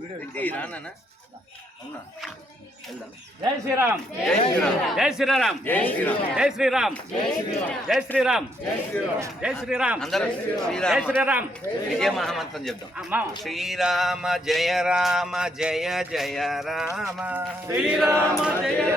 జై శ్రీరామ్. జై శ్రీరామ్. జై శ్రీరామ్. జై శ్రీరామ్. జై శ్రీరామ్. జై శ్రీరామ. శ్రీరామ్. విజయ మహామంత్రం చెప్దాం. అమ్మా శ్రీరామ జయ రామ జయ జయ రామ. శ్రీరామ జయ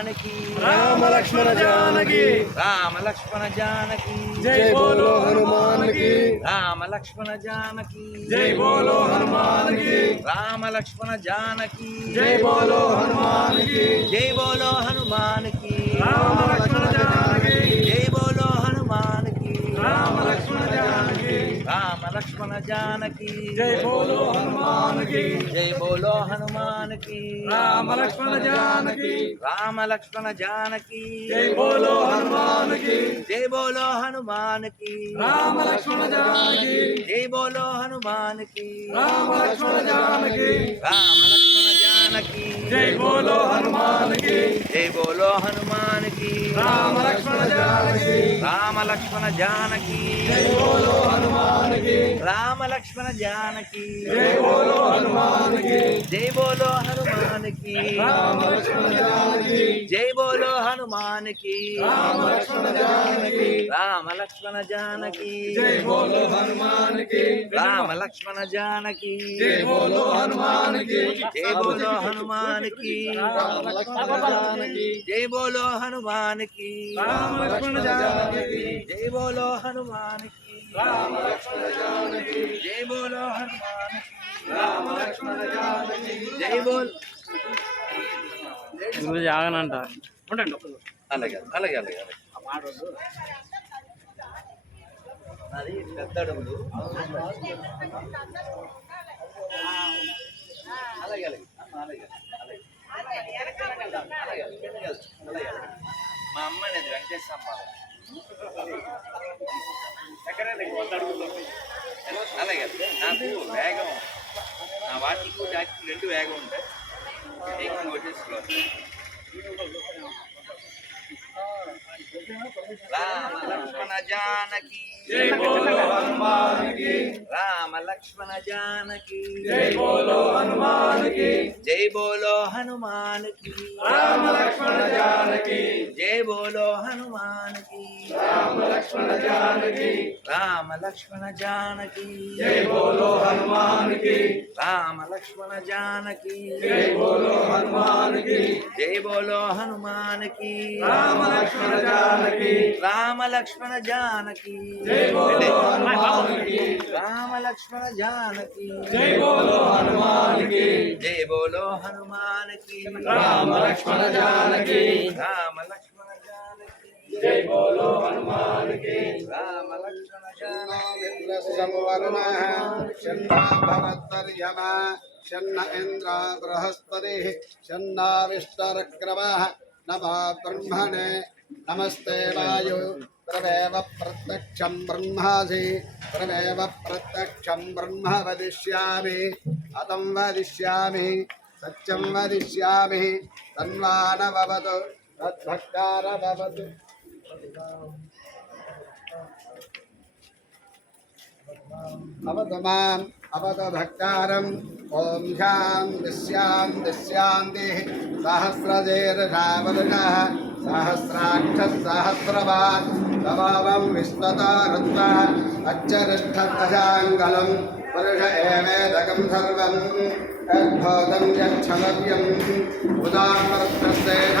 హనుమాన్కి రామ లక్ష్మణ జానకి రామ లక్ష్మణ జానకి జై బోలో హనుమాన్కి రామ లక్ష్మణ జానకి జై బోలో హనుమాన్కి రామ లక్ష్మణ జానకి జై బోలో హనుమాన్ లక్ష్మణ జానకి. జై బోలో హనుమాన్కి జై బోలో హనుమాన్కి రామ లక్ష్మణ జానకి. రామ లక్ష్మణ జానకి. జై బోలో హనుమాన్కి జై బోలో హనుమాన్కి రామ లక్ష్మణ జానకి. జై బోలో హనుమాన్కి రామ లక్ష్మణ జానకి. రామ లక్ష్మణ జానకి. జై బోలో హనుమాన్కి జై బోలో హనుమాన్కి రామ లక్ష్మణ రామ లక్ష్మణ జానకి. జై రామ లక్ష్మణ జానకి. జై బోలో హనుమానకి. జై బోలో హనుమానకి. రామ లక్ష్మణ జానకి. జై బోలో హనుమాన్కి రామ లక్ష్మణ జానకి. రామ లక్ష్మణ జానకి జై బోలో హనుమాన్కి రామ లక్ష్మణ జానకి జై బోలో హనుమానకి. జై బోలో హనుమానకి. రామ లక్ష్మణ జానకి జై బోలో హనుమాన్కి రామ లక్ష్మణ జానకి జై బోలో హనుమాన్కి రామ లక్ష్మణ జానకి జై బోలో హనుమాన్కి రామ లక్ష్మణ జానకి జై బోల్. గురువు జాగనంట. ఉండండి. అలాగే అలాగే అలాగే అలాగే. అది పెద్ద అడుగులు అలాగే. అలాగే అలాగే అలాగే. అలాగే అలాగే అలాగే. మా అమ్మ అనేది వెంకటేశ్వర అలాగే నాకు వేగం నా వాటికి దాటికి రెండు వేగం ఉంటాయి వచ్చేసుకోవాలి రామ లక్ష్మణ జానకి. రామ లక్ష్మణ జానకి. జై బోలో హనుమానికి. జై బోలో హనుమానికి. రామ లక్ష్మణ జానకి. జై బోలో హనుమానికి. రామ లక్ష్మణ జానకి రామ లక్ష్మణ జానకి జై బోలో హనుమాన్కి రామ లక్ష్మణ జానకి జై బోలో హనుమాన్కి జై బోలో హనుమాన్కి రామ లక్ష్మణ జానకి రామ లక్ష్మణ జానకి జై బోలో హనుమాన్కి రామ లక్ష్మణ జానకి జై బోలో హనుమాన్కి జై బోలో హనుమాన్కి రామ లక్ష్మణ జానకి రామ जय बोलो हनुमान के। राम लक्ष्मण शन्न इन्द्रा बृहस्पतिः, शन्नाविष्टरक्रमः। नमः ब्रह्मणे। नमस्ते वायु। प्रवेव प्रत्यक्षं ब्रह्मासि। प्रवेव प्रत्यक्ष ब्रह्म वदिष्या अतं वदिष्यामि। सत्यं वदिष्यामि। तन्वानभवतु तद्भक्तारभवतु అవదు మాం అవదు భక్తారం ఓం హ్యాం దిశ్యాం దిశ్యాంతి సహస్రజేర్షావరుణ సహస్రాక్ష సహస్రవాత్ స్వభావం విశ్వతారత్వ అచ్చరిష్టదశాంగలం పురుష ఏవేదకం సర్వం యద్భోగం యక్షవ్యం ఉదాహరణ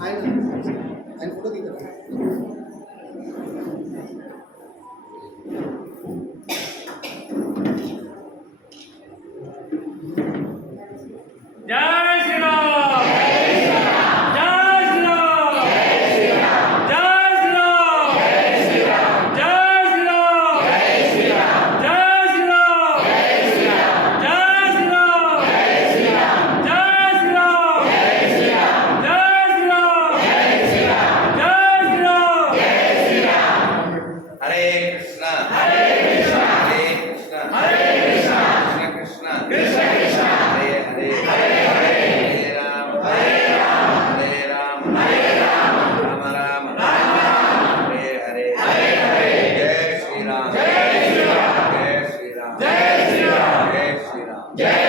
আইন আইন করে দিতে Yeah.